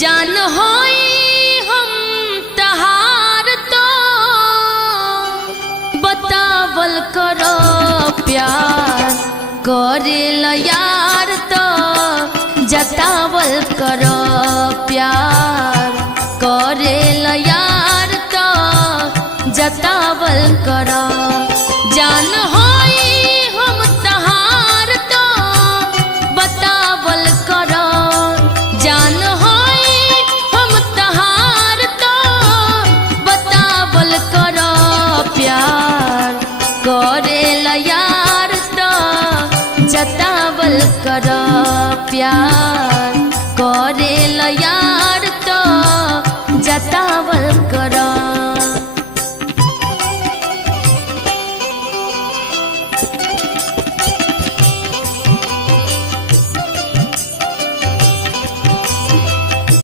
जान होई हम तहार तो बतावल करो प्यार करे ल यार तो जतावल करो